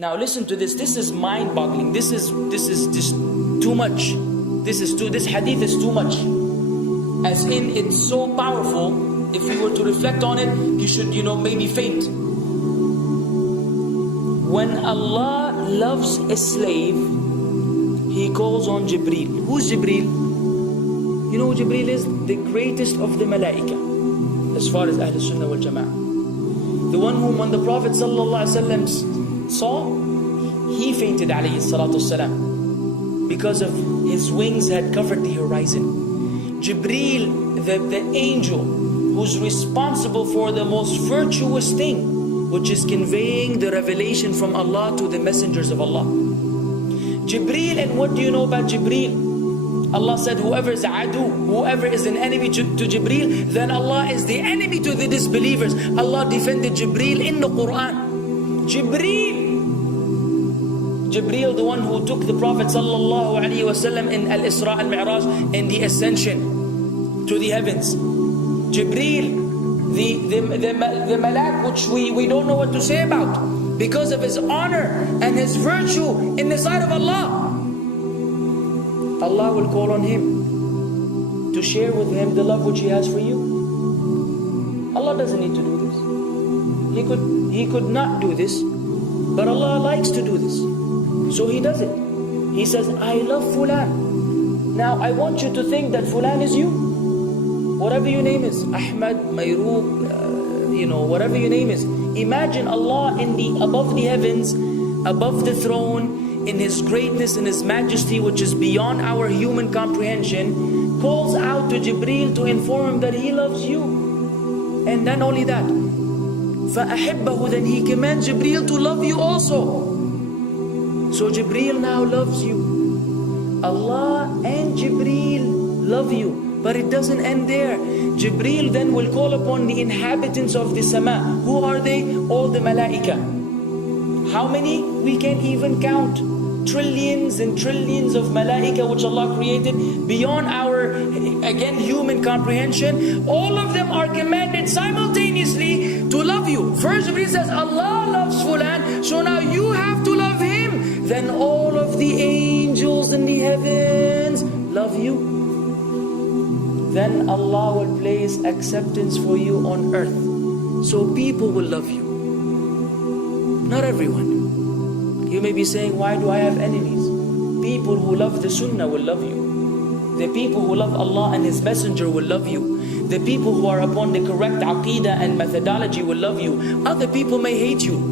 Now listen to this. This is mind-boggling. This is just too much. This hadith is too much. As in, it's so powerful. If we were to reflect on it, you should, maybe faint. When Allah loves a slave, He calls on Jibreel. Who's Jibreel? You know who Jibreel is? The greatest of the malaika, as far as Ahl Sunnah wal Jama'ah. The one whom when the Prophet ﷺ saw, he fainted alayhi salatu wasalam, because of his wings had covered the horizon. Jibreel, the angel who's responsible for the most virtuous thing, which is conveying the revelation from Allah to the messengers of Allah. Jibreel, and what do you know about Jibreel? Allah said, whoever is adu, whoever is an enemy to Jibreel, then Allah is the enemy to the disbelievers. Allah defended Jibreel in the Quran. Jibreel, the one who took the Prophet ﷺ in Al-Isra al-Mi'raj, in the ascension to the heavens. Jibreel, the malak, which we don't know what to say about, because of his honor and his virtue in the sight of Allah. Allah will call on him to share with him the love which He has for you. Allah doesn't need to do this. He could not do this, but Allah likes to do this, so He does it. He says, I love Fulan. Now I want you to think that Fulan is you. Whatever your name is, Ahmad, Mayrook, whatever your name is. Imagine Allah above the heavens, above the throne, in His greatness and His majesty, which is beyond our human comprehension, calls out to Jibreel to inform him that He loves you. And then only that, فَأَحِبَّهُ, then He commands Jibreel to love you also. So Jibreel now loves you. Allah and Jibreel love you. But it doesn't end there. Jibreel then will call upon the inhabitants of the sama. Who are they? All the malaika. How many? We can't even count. Trillions and trillions of malaika which Allah created beyond our, again, human comprehension. All of them are commanded simultaneously to love you. First Jibreel says, Allah loves Fulan, so now you have to love him. Then all of the angels in the heavens love you. Then Allah will place acceptance for you on earth. So people will love you. Not everyone. You may be saying, why do I have enemies? People who love the Sunnah will love you. The people who love Allah and His Messenger will love you. The people who are upon the correct aqidah and methodology will love you. Other people may hate you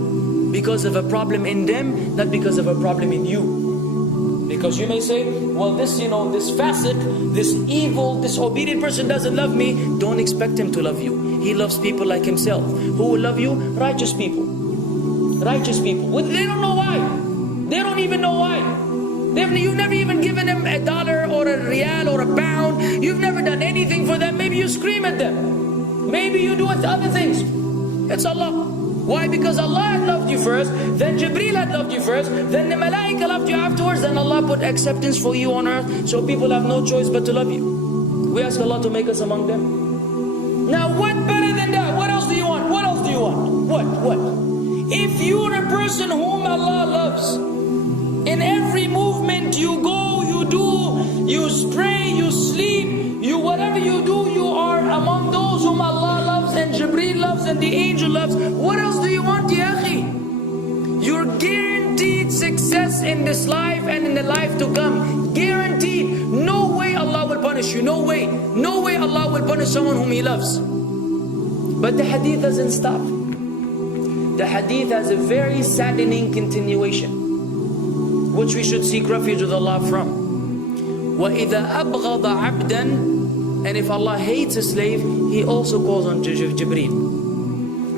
because of a problem in them, not because of a problem in you. Because you may say, well, this fasiq, this evil, disobedient person doesn't love me. Don't expect him to love you. He loves people like himself. Who will love you? Righteous people. Righteous people. They don't know why. They don't even know why. You've never even given them $1 or a riyal or a pound. You've never done anything for them. Maybe you scream at them. Maybe you do other things. It's Allah. Why? Because Allah had loved you first, then Jibreel had loved you first, then the malaika loved you afterwards, then Allah put acceptance for you on earth, so people have no choice but to love you. We ask Allah to make us among them. Now what better than that? What else do you want? What else do you want? What? If you're a person whom Allah loves, in every movement you go, you do, you pray, you sleep, whatever you do, you are among those whom Allah loves and Jibreel loves and the angel loves. What else do you want, ya akhi? You're guaranteed success in this life and in the life to come. Guaranteed. No way Allah will punish you. No way. No way Allah will punish someone whom He loves. But the hadith doesn't stop. The hadith has a very saddening continuation, which we should seek refuge with Allah from. وَإِذَا أَبْغَضَ عَبْدًا, and if Allah hates a slave, He also calls on Jibreel.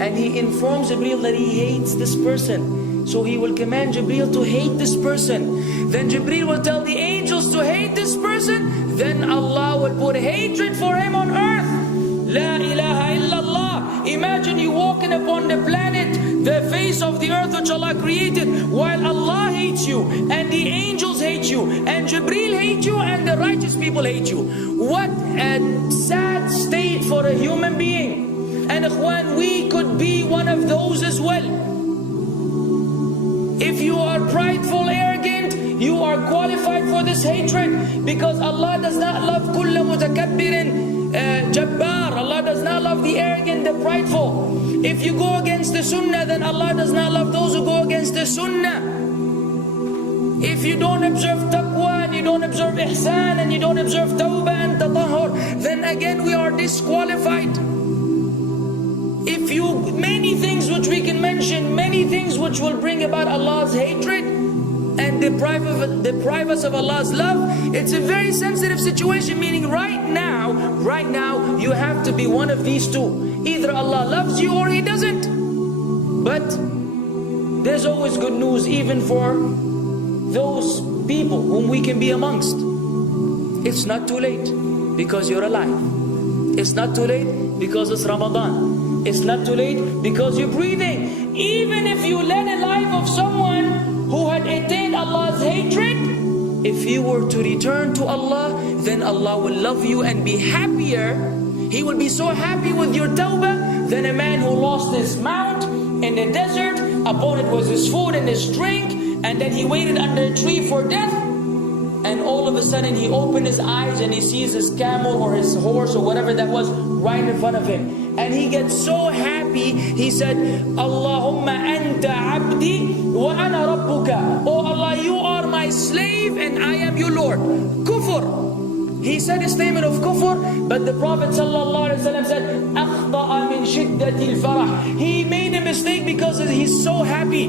And He informs Jibreel that He hates this person. So He will command Jibreel to hate this person. Then Jibreel will tell the angels to hate this person. Then Allah will put hatred for him on earth. La ilaha illallah. Imagine you walking upon the planet, the face of the earth which Allah created, while Allah hates you, and the angels hate you, and Jibreel hate you, and the righteous people hate you. What a sad state for a human being. And ikhwan, we could be one of those as well. If If you are prideful, arrogant, you are qualified for this hatred, because Allah does not love kulla mutakabbirin jabbar. Allah does not love the arrogant, the prideful. If you go against the sunnah, then Allah does not love those who go against the sunnah. If you don't observe taqwa, and you don't observe ihsan, and you don't observe tawbah and tatahur, then again we are disqualified. If you, many things which we can mention, many things which will bring about Allah's hatred and deprive us of Allah's love. It's a very sensitive situation, meaning right now you have to be one of these two. Either Allah loves you or He doesn't. But there's always good news, even for those people whom we can be amongst. It's not too late because you're alive. It's not too late because it's Ramadan. It's not too late because you're breathing. Even if you led a life of someone who had attained Allah's hatred, if you were to return to Allah, then Allah will love you and be happier. He will be so happy with your tawbah than a man who lost his mount in the desert. Upon it was his food and his drink, and then he waited under a tree for death, and all of a sudden he opened his eyes and he sees his camel or his horse or whatever that was right in front of him, and he gets so happy. He said, Allahumma anta abdi wa ana rabbuka. Oh Allah, you are my slave and I am your Lord. Kufr. He said a statement of kufr, but the Prophet ﷺ said, أخطأ من شدة الفرح. He made a mistake because he's so happy.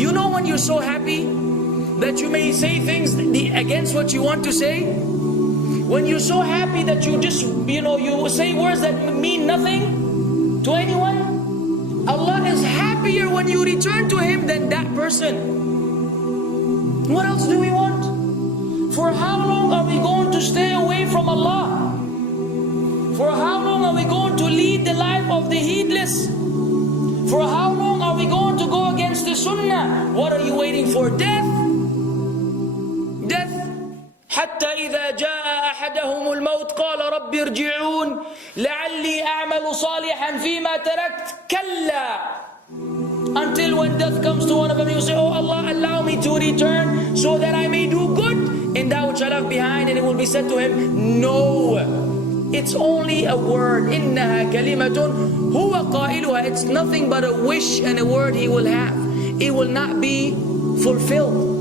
You know when you're so happy that you may say things against what you want to say? When you're so happy that you just, you say words that mean nothing to anyone? Allah is happier when you return to Him than that person. What else do we want? For how long are we going to stay away from Allah? For how long are we going to lead the life of the heedless? For how long are we going to go against the sunnah? What are you waiting for? Death? Death. حتى إذا جاء أحدهم الموت قال رب ارجعون لعلي أعمل صالحا فيما تركت كلا. Until when death comes to one of them, you say, oh Allah, allow me to return so that I may do good in that which I left behind. And it will be said to him, no, it's only a word. إنها كلمة هو قائلها. It's nothing but a wish and a word he will have. It will not be fulfilled.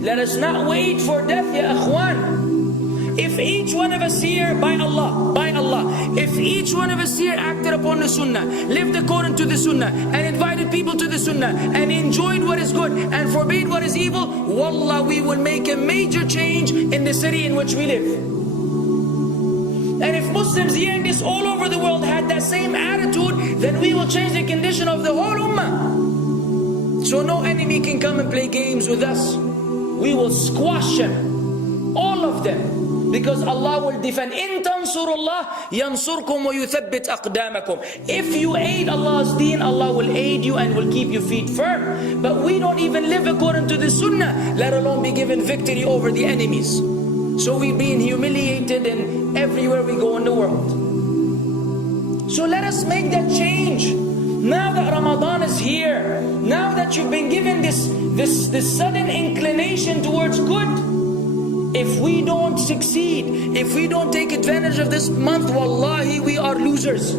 Let us not wait for death, ya akhwan. If each one of us here, by Allah, if each one of us here acted upon the sunnah, lived according to the sunnah, and invited people to the sunnah, and enjoyed what is good, and forbade what is evil, wallah, we will make a major change in the city in which we live. And if Muslims hearing this all over the world had that same attitude, then we will change the condition of the whole ummah. So no enemy can come and play games with us. We will squash them, all of them. Because Allah will defend. In tansurullah yansurkum wa yuthabbit aqdamakum. If you aid Allah's deen, Allah will aid you and will keep your feet firm. But we don't even live according to the sunnah, let alone be given victory over the enemies. So we're being humiliated in everywhere we go in the world. So let us make that change. Now that Ramadan is here, now that you've been given this sudden inclination towards good, if we don't succeed, if we don't take advantage of this month, wallahi, we are losers.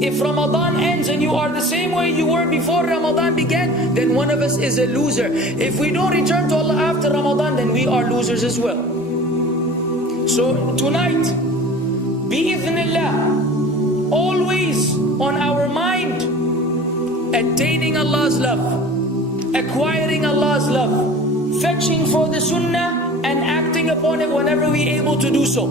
If Ramadan ends and you are the same way you were before Ramadan began, then one of us is a loser. If we don't return to Allah after Ramadan, then we are losers as well. So tonight, bi'idhnillah, always on our mind, attaining Allah's love, acquiring Allah's love, fetching for the sunnah, and acting upon it whenever we're able to do so.